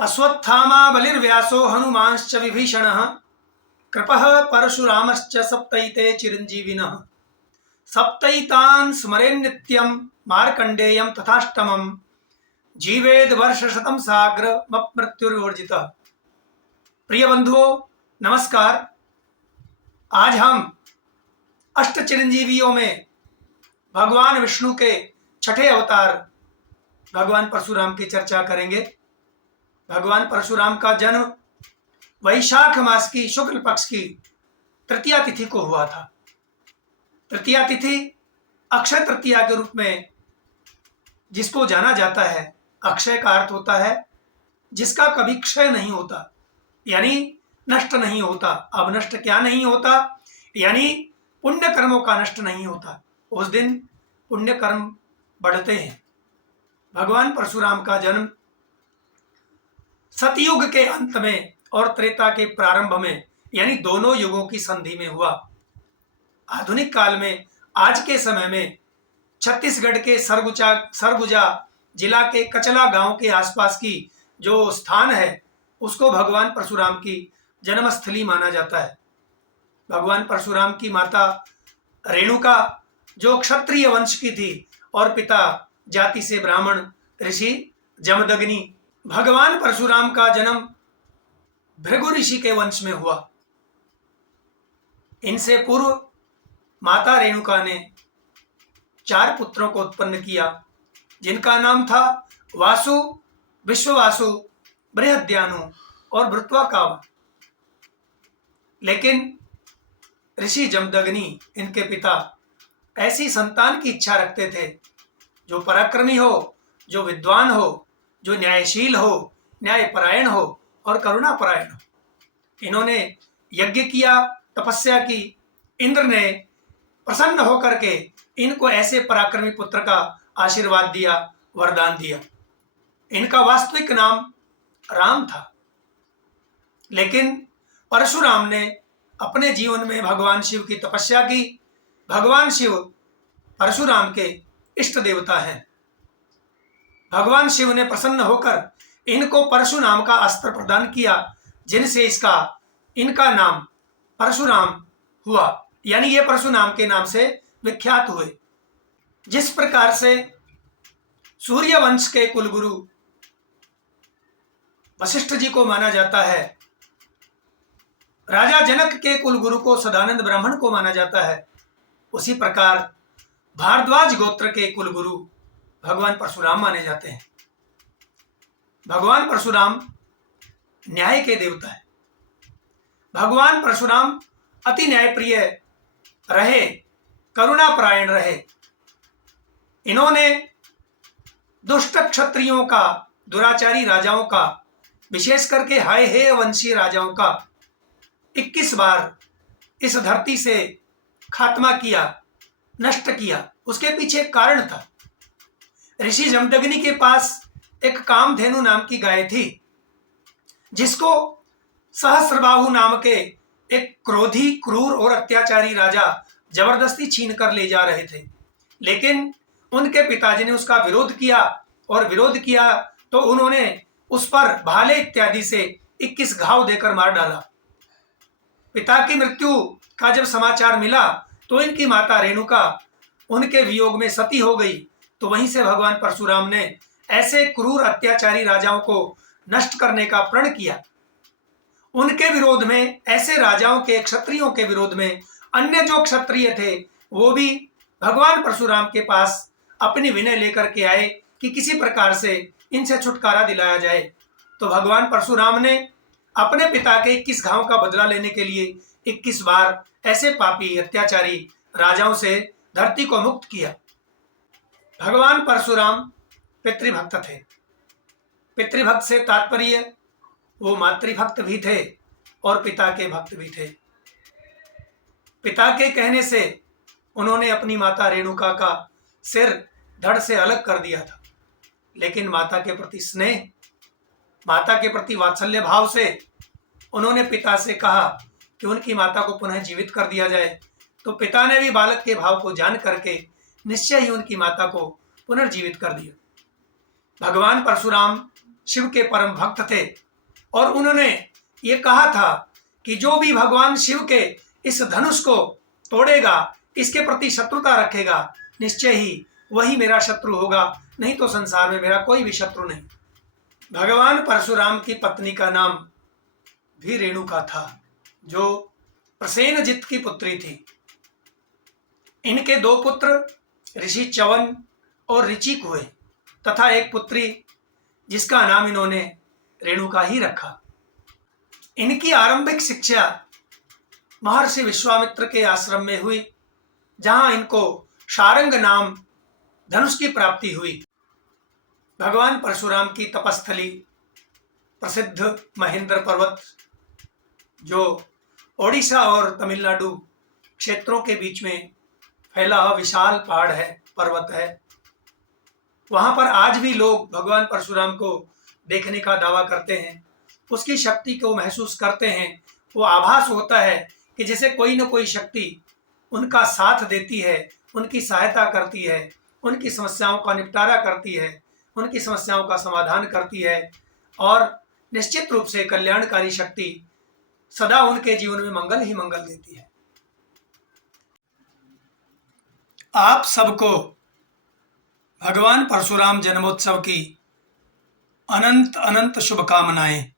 अश्वत्थामा बलिर्व्यासो हनुमांश्च विभीषणः कृपः परशुरामश्च सप्तैते चिरंजीविनः। सप्तैतान् स्मरेन्नित्यं मार्कण्डेयं तथाष्टमं जीवेद वर्षशतं साग्रमृत्युर्वर्जितः। प्रिय बंधुओं नमस्कार। आज हम अष्ट चिरंजीवियों में भगवान विष्णु के छठे अवतार भगवान परशुराम की चर्चा करेंगे। भगवान परशुराम का जन्म वैशाख मास की शुक्ल पक्ष की तृतीया तिथि को हुआ था। तृतीया तिथि अक्षय तृतीया के रूप में जिसको जाना जाता है। अक्षय का अर्थ होता है जिसका कभी क्षय नहीं होता, यानी नष्ट नहीं होता। अब नष्ट क्या नहीं होता, यानी पुण्य कर्मों का नष्ट नहीं होता। उस दिन पुण्य कर्म बढ़ते हैं। भगवान परशुराम का जन्म सतयुग के अंत में और त्रेता के प्रारंभ में, यानी दोनों युगों की संधि में हुआ। आधुनिक काल में, आज के समय में छत्तीसगढ़ के सरगुजा जिला के कचला गांव के आसपास की जो स्थान है उसको भगवान परशुराम की जन्मस्थली माना जाता है। भगवान परशुराम की माता रेणुका जो क्षत्रिय वंश की थी और पिता जाति से ब्राह्मण ऋषि जमदग्नि। भगवान परशुराम का जन्म भृगु ऋषि के वंश में हुआ। इनसे पूर्व माता रेणुका ने 4 पुत्रों को उत्पन्न किया, जिनका नाम था वासु, विश्ववासु, बृहद्यानु और भृत्वाकाव। लेकिन ऋषि जमदग्नि, इनके पिता, ऐसी संतान की इच्छा रखते थे जो पराक्रमी हो, जो विद्वान हो, जो न्यायशील हो, न्यायपरायण हो और करुणापरायण हो। इन्होंने यज्ञ किया, तपस्या की। इंद्र ने प्रसन्न होकर के इनको ऐसे पराक्रमी पुत्र का आशीर्वाद दिया, वरदान दिया। इनका वास्तविक नाम राम था। लेकिन परशुराम ने अपने जीवन में भगवान शिव की तपस्या की। भगवान शिव परशुराम के इष्ट देवता हैं। भगवान शिव ने प्रसन्न होकर इनको परशु नाम का अस्त्र प्रदान किया, जिनसे इनका नाम परशुराम हुआ, यानी ये परशु नाम के नाम से विख्यात हुए। जिस प्रकार से सूर्य वंश के कुलगुरु वशिष्ठ जी को माना जाता है, राजा जनक के कुलगुरु को सदानंद ब्राह्मण को माना जाता है, उसी प्रकार भारद्वाज गोत्र के कुलगुरु भगवान परशुराम माने जाते हैं। भगवान परशुराम न्याय के देवता है। भगवान परशुराम अति न्यायप्रिय रहे, करुणापरायण रहे। इन्होंने दुष्ट क्षत्रियों का, दुराचारी राजाओं का, विशेष करके हाय हे वंशीय राजाओं का 21 बार इस धरती से खात्मा किया, नष्ट किया। उसके पीछे एक कारण था। ऋषि जमदग्नि के पास एक कामधेनु नाम की गाय थी, जिसको सहस्रबाहु नाम के एक क्रोधी, क्रूर और अत्याचारी राजा जबरदस्ती छीन कर ले जा रहे थे। लेकिन उनके पिताजी ने उसका विरोध किया, और विरोध किया तो उन्होंने उस पर भाले इत्यादि से 21 घाव देकर मार डाला। पिता की मृत्यु का जब समाचार मिला तो इनकी माता रेणुका उनके वियोग में सती हो गई। तो वहीं से भगवान परशुराम ने ऐसे क्रूर अत्याचारी राजाओं को नष्ट करने का प्रण किया। उनके विरोध में, ऐसे राजाओं के, क्षत्रियों के विरोध में अन्य जो क्षत्रिय थे वो भी भगवान परशुराम के पास अपनी विनय लेकर के आए कि किसी प्रकार से इनसे छुटकारा दिलाया जाए। तो भगवान परशुराम ने अपने पिता के 21 घाव का बदला लेने के लिए 21 बार ऐसे पापी, अत्याचारी राजाओं से धरती को मुक्त किया। भगवान परशुराम पितृभक्त थे। पितृभक्त से तात्पर्य वो मातृभक्त भी थे और पिता के भक्त भी थे। पिता के कहने से उन्होंने अपनी माता रेणुका का सिर धड़ से अलग कर दिया था। लेकिन माता के प्रति स्नेह, माता के प्रति वात्सल्य भाव से उन्होंने पिता से कहा कि उनकी माता को पुनः जीवित कर दिया जाए। तो पिता ने भी बालक के भाव को जान करके निश्चय ही उनकी माता को पुनर्जीवित कर दिया। भगवान परशुराम शिव के परम भक्त थे और उन्होंने ये कहा था कि जो भी भगवान शिव के इस धनुष को तोड़ेगा, इसके प्रति शत्रुता रखेगा, निश्चय ही वही मेरा शत्रु होगा, नहीं तो संसार में मेरा कोई भी शत्रु नहीं। भगवान परशुराम की पत्नी का नाम भी रेणुका था, जो प्रसेनजित की पुत्री थी। इनके 2 पुत्र ऋषि च्यवन और ऋचिक हुए तथा एक पुत्री जिसका नाम इन्होंने रेणुका ही रखा। इनकी आरंभिक शिक्षा महर्षि विश्वामित्र के आश्रम में हुई, जहां इनको शारंग नाम धनुष की प्राप्ति हुई। भगवान परशुराम की तपस्थली प्रसिद्ध महेंद्र पर्वत, जो ओडिशा और तमिलनाडु क्षेत्रों के बीच में फैला हुआ विशाल पहाड़ है, पर्वत है, वहां पर आज भी लोग भगवान परशुराम को देखने का दावा करते हैं, उसकी शक्ति को महसूस करते हैं। वो आभास होता है कि जैसे कोई न कोई शक्ति उनका साथ देती है, उनकी सहायता करती है, उनकी समस्याओं का निपटारा करती है, उनकी समस्याओं का समाधान करती है और निश्चित रूप से कल्याणकारी शक्ति सदा उनके जीवन में मंगल ही मंगल देती है। आप सबको भगवान परशुराम जन्मोत्सव की अनंत अनंत शुभकामनाएं।